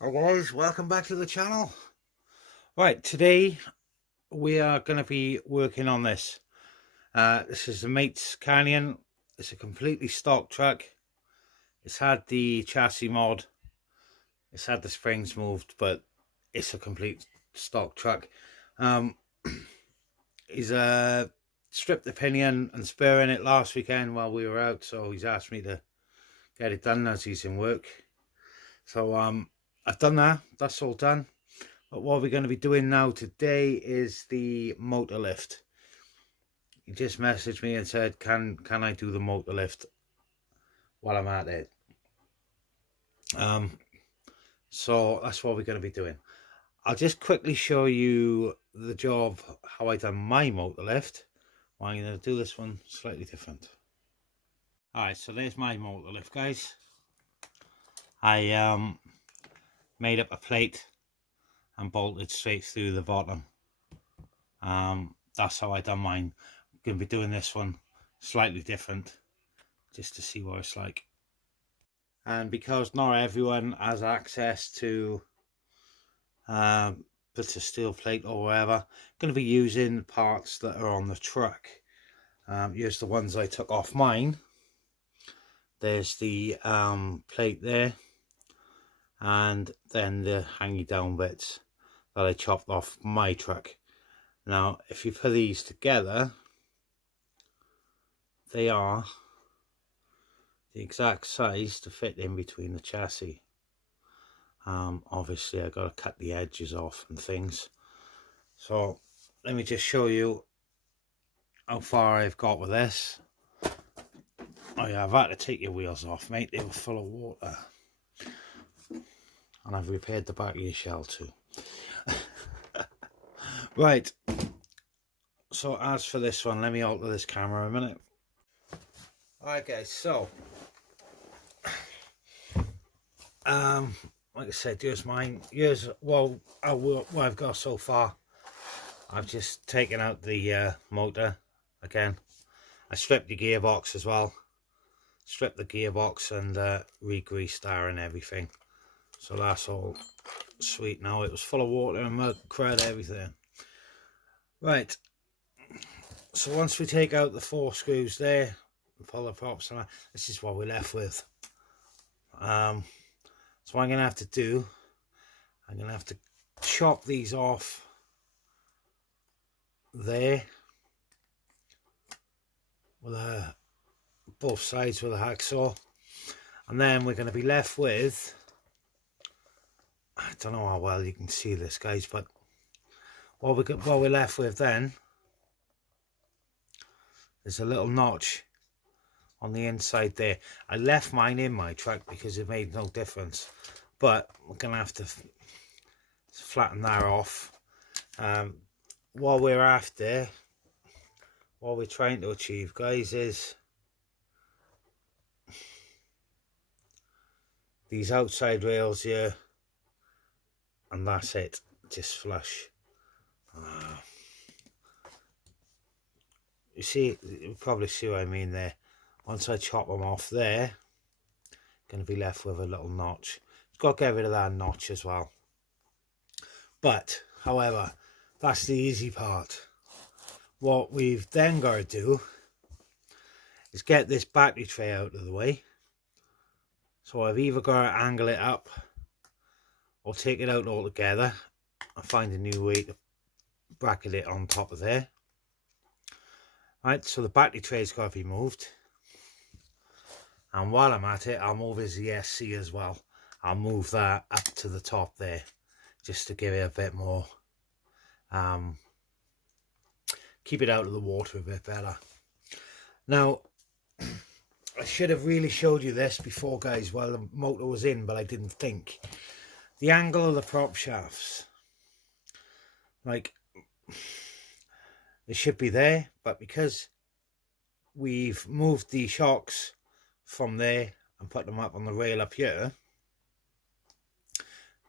Hi guys, welcome back to the channel. Right, today we are going to be working on this. This is the Ftx Kanyon. It's a completely stock truck. It's had the chassis mod. It's had the springs moved, but it's a complete stock truck. He's stripped the pinion and spur in it last weekend while we were out, so he's asked me to get it done as he's in work. So I've done that. That's all done. But what we're going to be doing now today is the motor lift. He just messaged me and said, can I do the motor lift while I'm at it? So that's what we're going to be doing. I'll just quickly show you the job, how I done my motor lift. Well, I'm going to do this one slightly different. Alright, so there's my motor lift, guys. I made up a plate and bolted straight through the bottom. That's how I done mine. I'm going to be doing this one slightly different just to see what it's like. And because not everyone has access to bits of steel plate or whatever, I'm going to be using parts that are on the truck. Here's the ones I took off mine. There's the plate there, and then the hanging down bits that I chopped off my truck. Now if you put these together, they are the exact size to fit in between the chassis. Obviously I got to cut the edges off and things, so let me just show you how far I've got with this. Oh yeah, I've had to take your wheels off, mate. They were full of water, and I've repaired the back of your shell too. Right, so as for this one, let me alter this camera a minute. Alright guys, so like I said, here's mine. Here's what I've got so far. I've just taken out the motor again. I stripped the gearbox as well. Stripped the gearbox and re-greased that and everything. So that's all sweet now. It was full of water and mud, crud, everything. Right. So once we take out the 4 screws there and pull the props on, this is what we're left with. So what I'm going to have to do, I'm going to have to chop these off there with both sides with a hacksaw, and then we're going to be left with, I don't know how well you can see this guys, but what we're left with then is a little notch on the inside there. I left mine in my truck because it made no difference, but we're gonna have to flatten that off. What we're after, what we're trying to achieve, guys, is these outside rails here, and that's it, just flush. You see, you probably see what I mean there. Once I chop them off there, going to be left with a little notch. Got to get rid of that notch as well. But, however, that's the easy part. What we've then got to do is get this battery tray out of the way. So I've either got to angle it up or take it out altogether and find a new way to bracket it on top of there. Right, so the battery tray's got to be moved. And while I'm at it, I'll move his ESC as well. I'll move that up to the top there, just to give it a bit more, keep it out of the water a bit better. Now, I should have really showed you this before, guys, while the motor was in, but I didn't think. The angle of the prop shafts, like, they should be there, but because we've moved the shocks from there and put them up on the rail up here,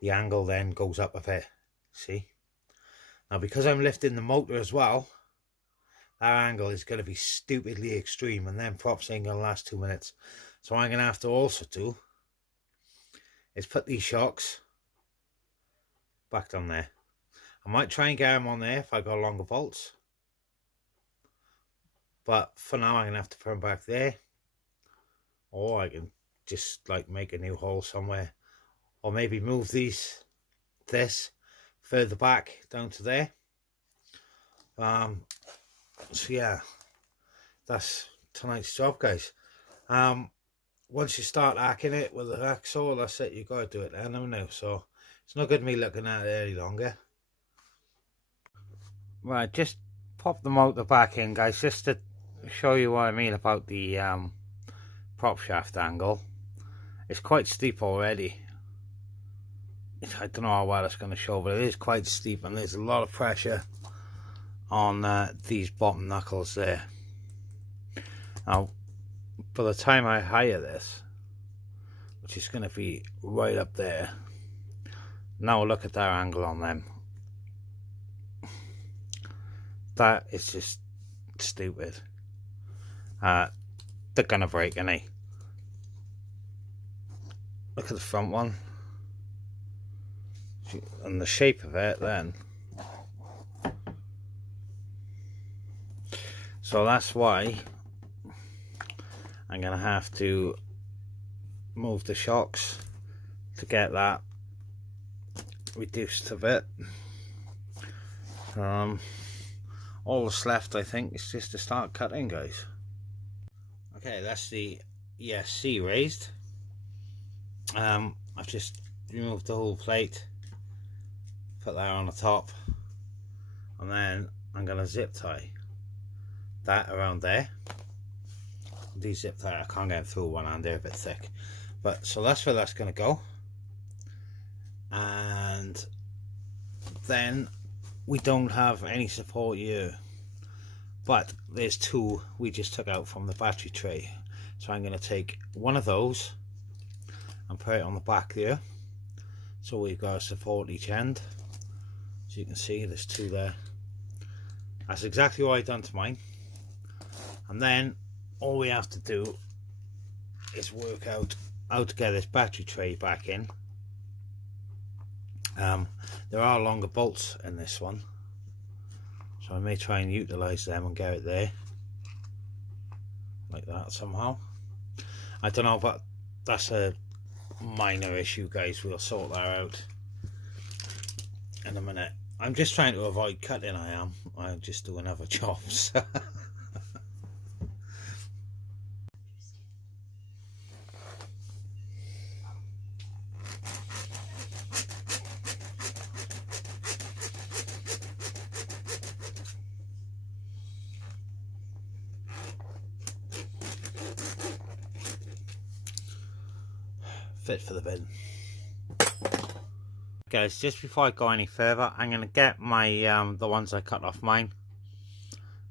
the angle then goes up a bit. See, now because I'm lifting the motor as well, that angle is going to be stupidly extreme, and then props ain't going to last 2 minutes. So what I'm going to have to also do is put these shocks back down there. I might try and get them on there if I got longer bolts, but for now I'm gonna have to put them back there, or I can just like make a new hole somewhere, or maybe move this further back down to there. So yeah, that's tonight's job, guys. Once you start hacking it with a hacksaw, that's it, you gotta do it then now. So it's not good me looking at it any longer. Right, just pop the motor back in, guys, just to show you what I mean about the prop shaft angle. It's quite steep already. I don't know how well it's going to show, but it is quite steep, and there's a lot of pressure on these bottom knuckles there. Now, by the time I hire this, which is going to be right up there, now look at that angle on them. That is just stupid. They're going to break, ain't they? Look at the front one. And the shape of it then. So that's why I'm going to have to move the shocks to get that reduced a bit. All that's left, I think, is just to start cutting, guys. Okay, that's the ESC raised. I've just removed the whole plate, put that on the top, and then I'm going to zip tie that around there. These zip tie, I can't get through one hand, they're a bit thick, but so that's where that's going to go. And then we don't have any support here, but there's two we just took out from the battery tray, so I'm going to take one of those and put it on the back there, so we've got a support each end. As you can see, there's two there. That's exactly what I've done to mine. And then all we have to do is work out how to get this battery tray back in. There are longer bolts in this one, so I may try and utilize them and get it there like that somehow. I don't know, but that's a minor issue, guys. We'll sort that out in a minute. I'm just trying to avoid cutting. I'll just do another jobs. Fit for the bin. Guys, just before I go any further, I'm going to get my the ones I cut off mine,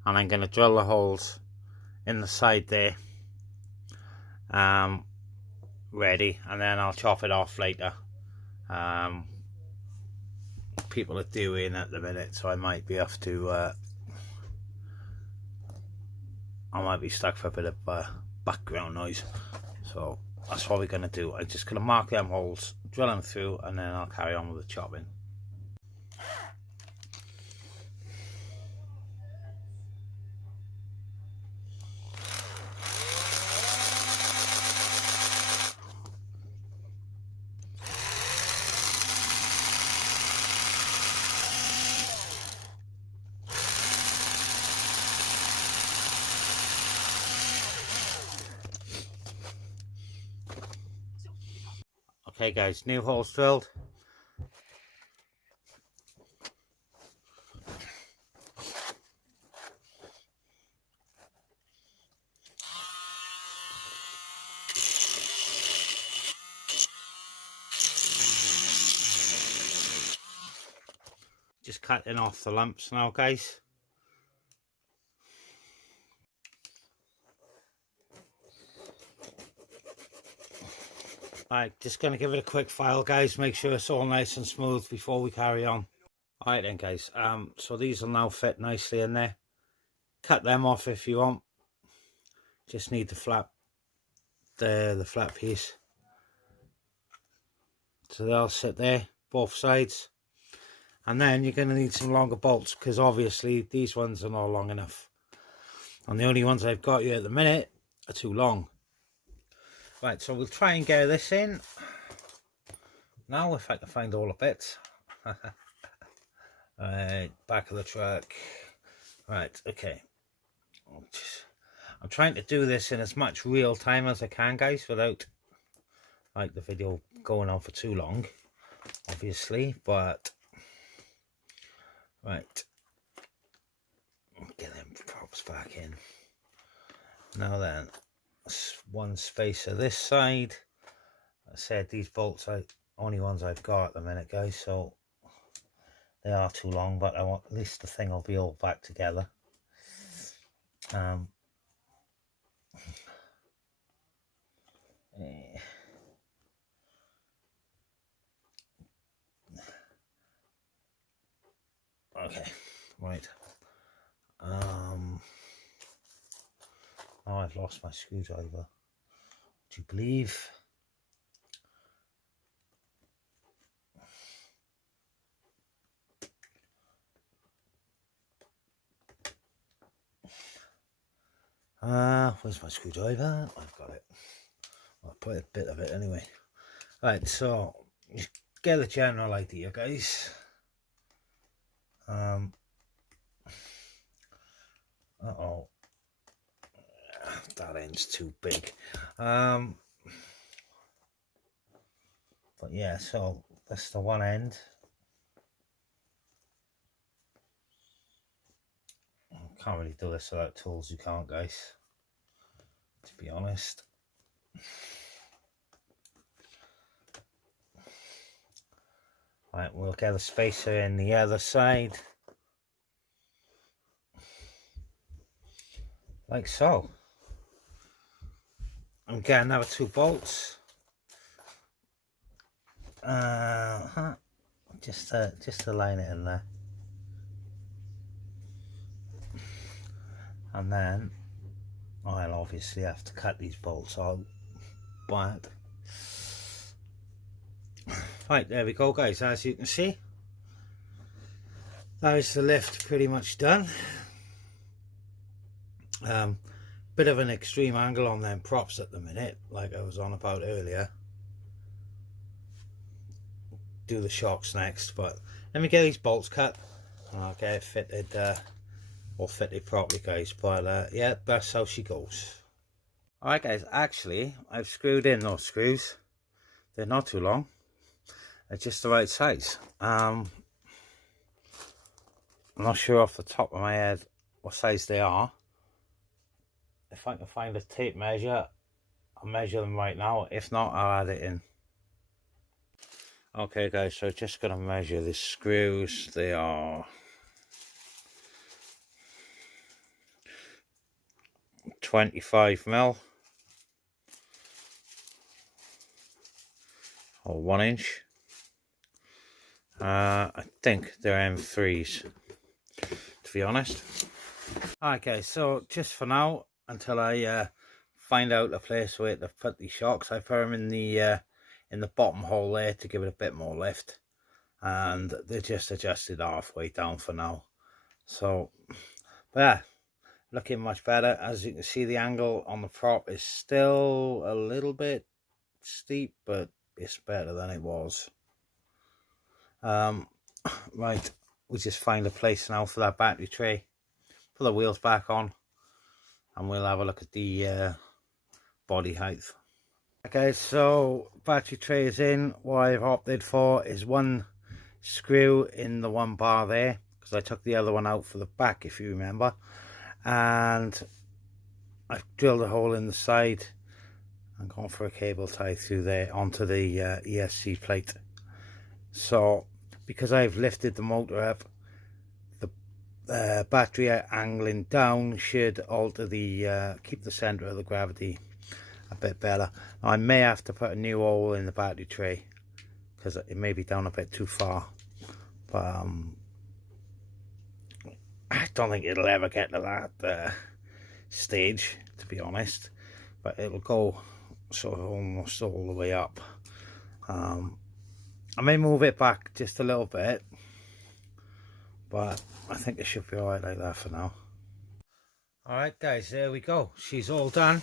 and I'm going to drill the holes in the side there ready, and then I'll chop it off later. People are due in at the minute, so I might be off to I might be stuck for a bit of background noise, so that's what we're going to do. I'm just going to mark them holes, drill them through, and then I'll carry on with the chopping. Okay guys, new holes drilled. Just cutting off the lumps now, guys. Alright, just going to give it a quick file, guys. Make sure it's all nice and smooth before we carry on. Alright then, guys. So these will now fit nicely in there. Cut them off if you want. Just need the flat, the flat piece. So they'll sit there, both sides. And then you're going to need some longer bolts, because obviously these ones are not long enough. And the only ones I've got here at the minute are too long. Right, so we'll try and get this in now, if I can find all the bits. Right, back of the truck. Right, okay. I'm trying to do this in as much real time as I can, guys, without like the video going on for too long, obviously. But right, get them props back in. Now then, one spacer this side. I said these bolts are only ones I've got at the minute, guys, so they are too long, but I want at least the thing will be all back together. Okay, right. Oh, I've lost my screwdriver. Would you believe? Where's my screwdriver? I've got it. I'll put a bit of it anyway. Right, so you get the general idea, guys. Uh-oh. That end's too big. But yeah, so that's the one end. Can't really do this without tools, you can't, guys, to be honest. Right, we'll get a spacer in the other side, like so. And get another 2 bolts. Just to line it in there. And then I'll obviously have to cut these bolts out, but right, there we go, guys. As you can see, that is the lift pretty much done. Bit of an extreme angle on them props at the minute, like I was on about earlier. Do the shocks next, but let me get these bolts cut and I'll get it fitted, or fitted properly, guys. But yeah, that's how she goes. Alright, guys, actually I've screwed in those screws. They're not too long, they're just the right size. I'm not sure off the top of my head what size they are. If I can find a tape measure, I'll measure them right now. If not, I'll add it in. Okay, guys, so just gonna measure the screws. They are 25mm or 1 inch. I think they're M3s, to be honest. Okay, so just for now, until I find out a place where to put these shocks, I put them in the bottom hole there to give it a bit more lift, and they're just adjusted halfway down for now. So, but yeah, looking much better. As you can see, the angle on the prop is still a little bit steep, but it's better than it was. Right, we just find a place now for that battery tray. Put the wheels back on and we'll have a look at the body height. Okay, so battery tray is in. What I've opted for is 1 screw in the 1 bar there, because I took the other one out for the back, if you remember, and I've drilled a hole in the side and gone for a cable tie through there onto the ESC plate. So because I've lifted the motor up, the battery angling down should alter the keep the center of the gravity a bit better. Now, I may have to put a new hole in the battery tray because it may be down a bit too far, but I don't think it'll ever get to that stage, to be honest, but it'll go sort of almost all the way up. I may move it back just a little bit but I think it should be alright like that for now. Alright guys, there we go. She's all done.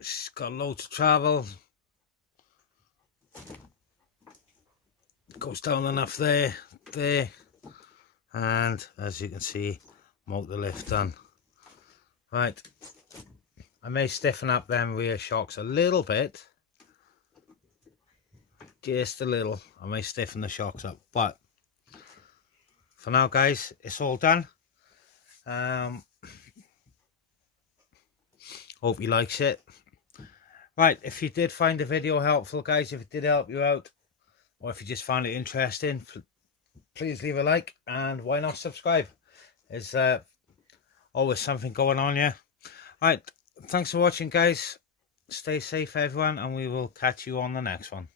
She's got loads of travel. Goes down enough there, and as you can see, motor lift done. Right, I may stiffen up them rear shocks a little bit, just a little. I may stiffen the shocks up, but for now guys, it's all done. Hope you likes it. Right, if you did find the video helpful guys, if it did help you out, or if you just found it interesting, please leave a like, and why not subscribe? There's always something going on here. Right, thanks for watching guys. Stay safe everyone, and we will catch you on the next one.